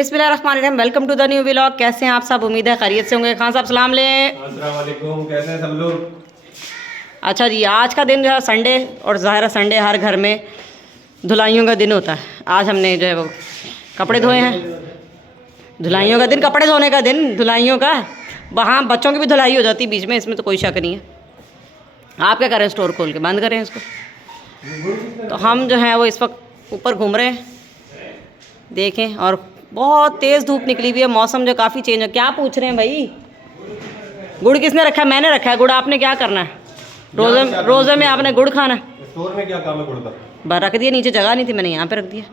बिस्मिल्लाहिर्रहमानिर्रहीम। Welcome to the new vlog. कैसे हैं आप सब? उम्मीद है खैरियत से होंगे। खान साहब सलाम लें। अस्सलाम वालेकुम, कैसे हैं सब लोग? अच्छा जी, आज का दिन जो है संडे, और ज़ाहिर है संडे हर घर में धुलाइयों का दिन होता है। आज हमने जो है वो कपड़े धोए हैं। धुलाइयों का दिन, कपड़े धोने का दिन, धुलाइयों का। वहाँ बच्चों की भी धुलाई हो जाती है बीच में, इसमें तो कोई शक नहीं है। आप क्या करें? स्टोर खोल के बंद करें इसको। तो हम जो है वो इस वक्त ऊपर घूम रहे हैं, देखें। और बहुत तेज़ धूप निकली हुई है, मौसम जो काफ़ी चेंज है। क्या पूछ रहे हैं भाई? गुड़ किसने रखा है? मैंने रखा है गुड़। आपने क्या करना है? रोज़े में आपने गुड़ खाना है। स्टोर में क्या काम है गुड़ का? बाहर रख दिया, नीचे जगह नहीं थी, मैंने यहाँ पे रख दिया।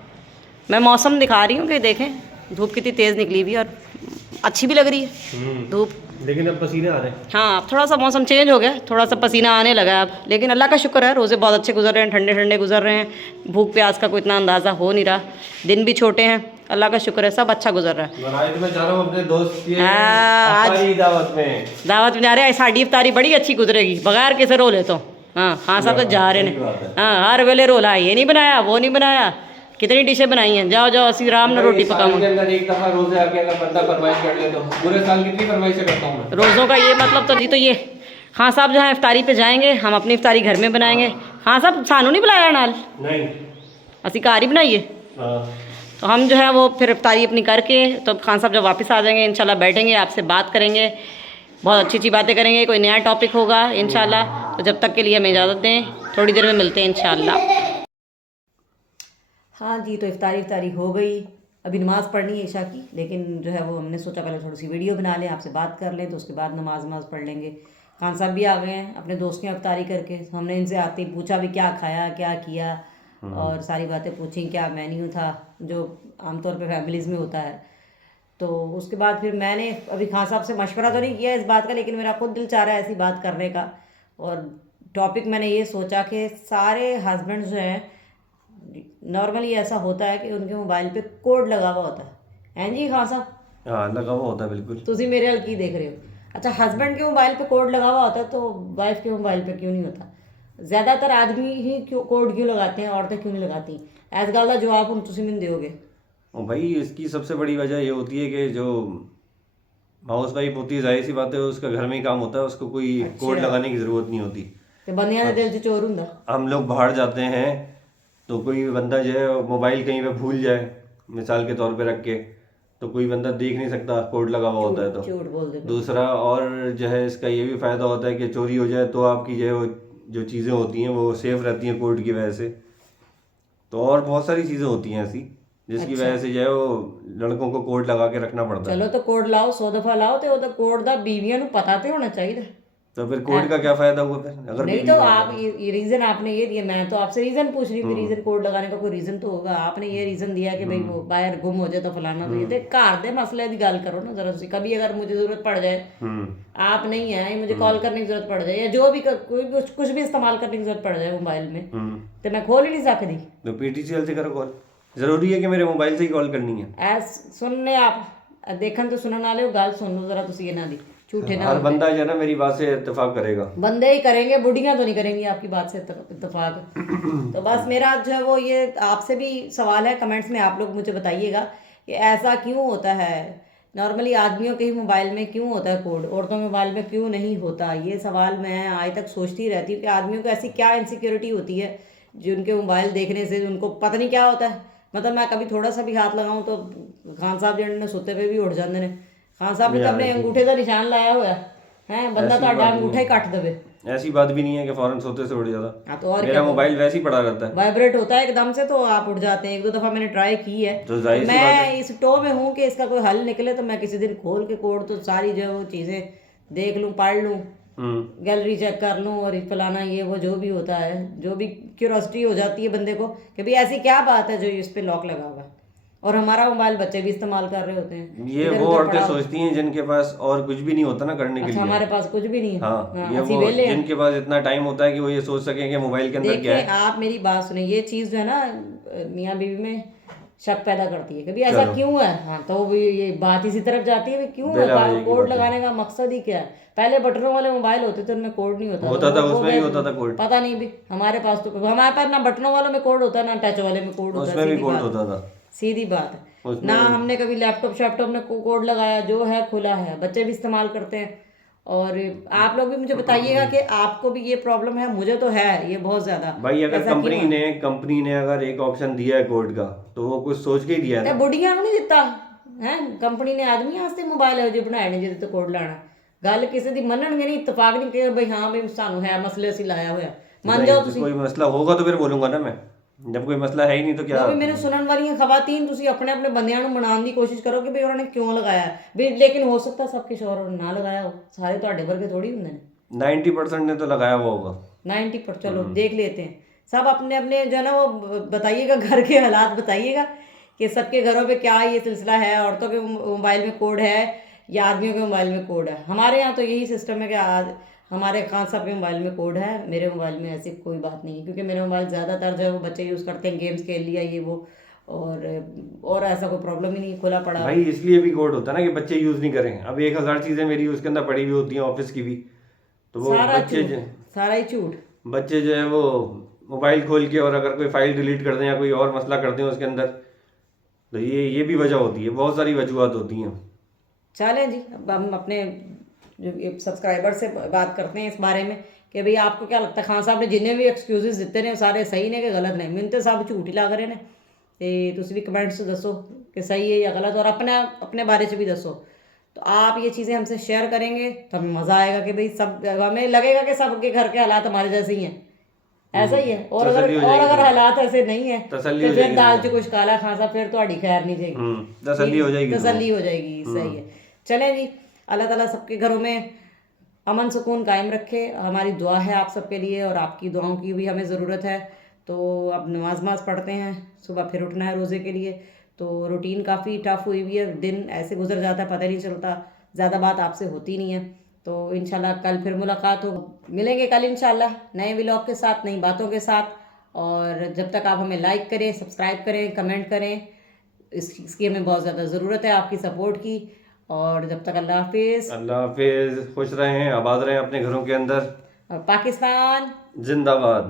मैं मौसम दिखा रही हूँ कि देखें धूप कितनी तेज़ निकली हुई है, और अच्छी भी लग रही है धूप। लेकिन अब पसीने आ रहे हैं। हाँ, अब थोड़ा सा मौसम चेंज हो गया, थोड़ा सा पसीना आने लगा है अब। लेकिन अल्लाह का शुक्र है, रोज़े बहुत अच्छे गुजर रहे हैं, ठंडे ठंडे गुजर रहे हैं। भूख प्यास का कोई इतना अंदाज़ा हो नहीं रहा। दिन भी छोटे हैं, अल्लाह का शुक्र है, सब अच्छा गुजर रहा है। आज मैं जा रहा हूँ अपने दोस्त की आज दावत में जा रहे हैं। साड़ी इफ्तारी बड़ी अच्छी गुजरेगी, बगैर किसे रो ले तो। हाँ सब तो जा रहे हैं। हाँ, हर वेले रोला, ये नहीं बनाया, वो नहीं बनाया। कितनी डिशें बनाई हैं। जाओ जाओ, असी राम ने रोटी पकाऊँ। एक दफा रोजे आके अगर बंदा फरमाइश कर ले तो पूरे साल कितनी फरमाइशें करता हूँ मैं। रोज़ों का ये मतलब तो जी, तो ये हाँ साहब जो है इफ्तारी पे जाएंगे, हम अपनी इफ्तारी घर में बनाएंगे। हाँ साहब, सानू नहीं बुलाया नाल? नहीं, असी घर ही बनाइए। तो हम जो है वो फिर इफ्तारी अपनी करके, तो खान साहब जब वापस आ जाएंगे इंशाल्लाह बैठेंगे, आपसे बात करेंगे, बहुत अच्छी अच्छी बातें करेंगे, कोई नया टॉपिक होगा इंशाल्लाह। तो जब तक के लिए हमें इजाज़त दें, थोड़ी देर में मिलते हैं इंशाल्लाह। हाँ जी, तो इफ्तारी हो गई। अभी नमाज़ पढ़नी है ईशा की, लेकिन जो है वो हमने सोचा पहले थोड़ी सी वीडियो बना लें, आपसे बात कर लें, तो उसके बाद नमाज पढ़ लेंगे। खान साहब भी आ गए हैं अपने दोस्त की इफ्तारी करके। तो हमने इनसे आते ही पूछा भी क्या खाया, क्या किया, और सारी बातें पूछी, क्या मेन्यू था, जो आमतौर पे फैमिलीज़ में होता है। तो उसके बाद फिर मैंने अभी खान साहब से मशवरा तो नहीं किया इस बात का, लेकिन मेरा खुद दिल चाह रहा है ऐसी बात करने का। और टॉपिक मैंने ये सोचा कि सारे हस्बैंड्स जो हैं, नॉर्मली ऐसा होता है कि उनके मोबाइल पे कोड लगा हुआ होता है। हैं जी खान साहब? हाँ, लगा हुआ होता है बिल्कुल। तुसी मेरे हल की देख रहे हो? अच्छा, हस्बैंड के मोबाइल पे कोड लगा हुआ होता है, तो वाइफ के मोबाइल पे क्यों नहीं होता? ज़्यादातर आदमी ही क्यों कोड क्यों लगाते हैं, औरतें क्यों नहीं लगाती? ऐस गल का जवाब हम तुसी मैनूं दोगे? और भाई इसकी सबसे बड़ी वजह ये होती है कि जो हाउस वाइफ होती है, जाहिर सी बात है उसका घर में ही काम होता है, उसको कोई कोड लगाने की ज़रूरत नहीं होती। ते बंदियां दे दिल च चोर हुंदा। हम लोग बाहर जाते हैं तो कोई बंदा जो है मोबाइल कहीं पे भूल जाए, मिसाल के तौर पे रख के, तो कोई बंदा देख नहीं सकता कोड लगा हुआ होता है। तो झूठ बोल दे। दूसरा और जो है इसका ये भी फ़ायदा होता है कि चोरी हो जाए तो आपकी जो है वो जो चीज़ें होती हैं वो सेफ रहती हैं कोड की वजह से। तो और बहुत सारी चीज़ें होती हैं ऐसी जिसकी वजह से जो है वो लड़कों को कोड लगा के रखना पड़ता है। चलो तो कोड लाओ, 100 दफा लाओ, तो वो कोड दा बीवियां नूं पता तो होना चाहिए। तो फिर कोड का क्या फ़ायदा हुआ फिर अगर नहीं बीवी तो का आप ये रीज़न आपने ये दिया, मैं तो आपसे रीज़न पूछ रही हूँ कि रीज़न कोड लगाने का कोई रीज़न तो होगा। आपने ये रीज़न दिया कि भाई वो बाहर गुम हो जाए तो फलाना, तो ये देख घर दे मसले की गल करो ना जरा सी। कभी अगर मुझे ज़रूरत पड़ जाए, आप नहीं है, मुझे कॉल करने की जरूरत पड़ जाए, या जो भी कोई कुछ भी इस्तेमाल करने की जरूरत पड़ जाए मोबाइल में, तो मैं खोल ही नहीं सकती। तो पीटीसीएल से करो कॉल। ज़रूरी है कि मेरे मोबाइल से ही कॉल करनी है? ऐस सुनने आप देखन तो सुनने वाले हो, गल सुन लो जरा तुसी इन्हां दी। झूठे ना हर बंदा जो है ना मेरी बात से इत्तेफाक करेगा। बंदे ही करेंगे, बुढ़ियां तो नहीं करेंगी आपकी बात से इत्तेफाक। तो बस मेरा जो है वो ये आपसे भी सवाल है, कमेंट्स में आप लोग मुझे बताइएगा कि ऐसा क्यों होता है। नॉर्मली आदमियों के ही मोबाइल में क्यों होता है कोड, औरतों के मोबाइल में क्यों नहीं होता? ये सवाल मैं आज तक सोचती रहती हूँ कि आदमियों को ऐसी क्या इनसिक्योरिटी होती है जो उनके मोबाइल देखने से उनको पता नहीं क्या होता है। मतलब मैं कभी थोड़ा सा भी हाथ लगाऊं तो खान साहब जिन्होंने सोते पे भी उठ जाते हैं। खान साहब ने तो अपने अंगूठे का निशान लाया हुआ है, बंदा तो अंगूठा ही काट देवे। ऐसी बात भी नहीं है कि फौरन सोते से उठ जाता। हाँ तो और मेरा मोबाइल वैसे ही पड़ा रहता है, वाइब्रेट होता है एकदम से, तो आप उठ जाते हैं। 1-2 दफ़ा मैंने ट्राई की है, तो जाहिर सी बात मैं है। इस टो में हूँ कि इसका कोई हल निकले तो मैं किसी दिन खोल के कोड तो सारी जो है वो चीज़ें देख लूँ, पढ़ लूँ, गैलरी चेक कर लूँ, और फलाना ये वो जो भी होता है, जो भी क्यूरोसिटी हो जाती है बंदे को कि भाई ऐसी क्या बात है जो इस पे लॉक लगा हुआ है। और हमारा मोबाइल बच्चे भी इस्तेमाल कर रहे होते हैं। ये वो औरतें सोचती हैं जिनके पास और कुछ भी नहीं होता ना करने के लिए। हमारे पास कुछ भी नहीं है। हाँ, ये वो जिनके पास इतना टाइम होता है कि वो ये सोच सकें कि मोबाइल के अंदर क्या है। आप मेरी बात सुने, ये चीज़ जो है ना मियाँ बीवी में शक पैदा करती है, कभी ऐसा क्यों है। हाँ तो ये बात इसी तरफ जाती है, क्यों कोड लगाने का मकसद ही क्या है? पहले बटनों वाले मोबाइल होते थे, उनमें कोड नहीं होता था, उसमें ही होता था कोड। पता नहीं भी हमारे पास तो, हमारे पास ना बटनों वालों में कोड होता है ना टच वाले में कोड होता है। उसमें भी कोड होता था। सीधी बात है। उसमें ना हमने कभी लैपटॉप शैपटॉप में कोड लगाया, जो है खुला है, बच्चे भी इस्तेमाल करते हैं। और आप लोग भी मुझे बताइएगा कि आपको भी ये प्रॉब्लम है, मुझे तो है ये बहुत ज़्यादा। भाई अगर ऐसा क्यों है? कंपनी ने अगर एक ऑप्शन दिया है कोड का, तो वो कुछ सोच के ही दिया है ते ना। बुढ़िया ਨੂੰ ਨਹੀਂ ਦਿੱਤਾ ਹੈ ਕੰਪਨੀ ਨੇ ਆਦਮੀ ਵਾਸਤੇ ਮੋਬਾਈਲ ਇਹੋ ਜਿਹੇ ਬਣਾਏ ਨੇ ਜਿਹਦੇ ਤੇ ਕੋਡ ਲਾਣਾ। ਗੱਲ ਕਿਸੇ ਦੀ ਮੰਨਣਗੇ ਨਹੀਂ, ਇਤਫਾਕ ਨਹੀਂ ਕਿ ਬਈ ਹਾਂ ਬਈ ਸਾਨੂੰ ਹੈ ਮਸਲੇ ਅਸੀਂ ਲਾਇਆ ਹੋਇਆ। ਮੰਨ ਜਾਓ ਤੁਸੀਂ। कोई मसला होगा तो फिर बोलूंगा ना मैं, जब कोई मसला है ही नहीं तो क्या। ਉਹ ਵੀ ਮੈਨੂੰ ਸੁਣਨ ਵਾਲੀਆਂ ਖਵਾਤੀਨ, ਤੁਸੀਂ ਆਪਣੇ ਆਪਣੇ ਬੰਦਿਆਂ ਨੂੰ ਮਨਾਉਣ ਦੀ ਕੋਸ਼ਿਸ਼ ਕਰੋ ਕਿ ਬਈ ਉਹਨਾਂ ਨੇ ਕਿਉਂ ਲਗਾਇਆ ਵੀ। ਲੇਕਿਨ ਹੋ ਸਕਦਾ ਸਭ ਕਿਸੇ ਹੋਰ ਨੇ ਨਾ ਲਗਾਇਆ ਹੋ, ਸਾਰੇ ਤੁਹਾਡੇ ਵਰਗੇ ਥੋੜੀ ਹੁੰਦੇ ਨੇ। 90% ने तो लगाया हुआ होगा। 90 पर चलो देख लेते हैं। सब अपने अपने जो है ना वो बताइएगा, घर के हालात बताइएगा कि सबके घरों पे क्या ये सिलसिला है। औरतों के मोबाइल में कोड है या आदमियों के मोबाइल में कोड है। हमारे यहाँ तो यही सिस्टम है कि हमारे खान साहब के मोबाइल में कोड है, मेरे मोबाइल में ऐसी कोई बात नहीं है, क्योंकि मेरा मोबाइल ज़्यादातर जो है वो बच्चे यूज़ करते हैं, गेम्स खेल लिया ये वो, और ऐसा कोई प्रॉब्लम ही नहीं, खुला पड़ा। भाई इसलिए भी कोड होता है ना कि बच्चे यूज नहीं करें। अब 1000 चीजें मेरी उसके अंदर पड़ी हुई होती हैं ऑफिस की भी, तो वो सारा बच्चे झूठ, सारा ही झूठ। बच्चे जो है वो मोबाइल खोल के और अगर कोई फाइल डिलीट कर दें या कोई और मसला कर दें उसके अंदर, तो ये भी वजह होती है, बहुत सारी वजूहत होती हैं। चलें जी, अब हम अपने जो सब्सक्राइबर से बात करते हैं इस बारे में कि भाई आपको क्या लगता है, खान साहब ने जिन्हें भी एक्सक्यूजेस दिते ने सारे सही ने कि गलत ने? मैंने तो सब झूठ ही लग रहे ने। ते तुसी भी कमेंट्स दसो कि सही है या गलत, और अपने बारे से भी दसो। तो आप ये चीज़ें हमसे शेयर करेंगे तो हमें मज़ा आएगा कि भाई सब, हमें लगेगा कि सबके घर के हालात हमारे जैसे ही हैं, ऐसा ही है। और अगर हालात ऐसे नहीं है तो फिर दाल च कुछ काला खान साहब, फिर तो खैर नहीं जाएगी, तसल्ली हो जाएगी, तसल्ली हो जाएगी। सही है। चलें जी, अल्लाह ताला सबके घरों में अमन सुकून कायम रखे। हमारी दुआ है आप सबके लिए, और आपकी दुआओं की भी हमें ज़रूरत है। तो अब नमाज पढ़ते हैं, सुबह फिर उठना है रोज़े के लिए। तो रूटीन काफ़ी टफ हुई हुई है, दिन ऐसे गुजर जाता है पता नहीं चलता, ज़्यादा बात आपसे होती नहीं है। तो इंशाल्लाह कल फिर मुलाकात हो, मिलेंगे कल इंशाल्लाह नए व्लॉग के साथ, नई बातों के साथ। और जब तक आप हमें लाइक करें, सब्सक्राइब करें, कमेंट करें, इसकी हमें बहुत ज़्यादा ज़रूरत है आपकी सपोर्ट की। और जब तक अल्लाह हाफिज़। अल्लाह हाफिज़, खुश रहें, आबाद रहें अपने घरों के अंदर। और पाकिस्तान जिंदाबाद।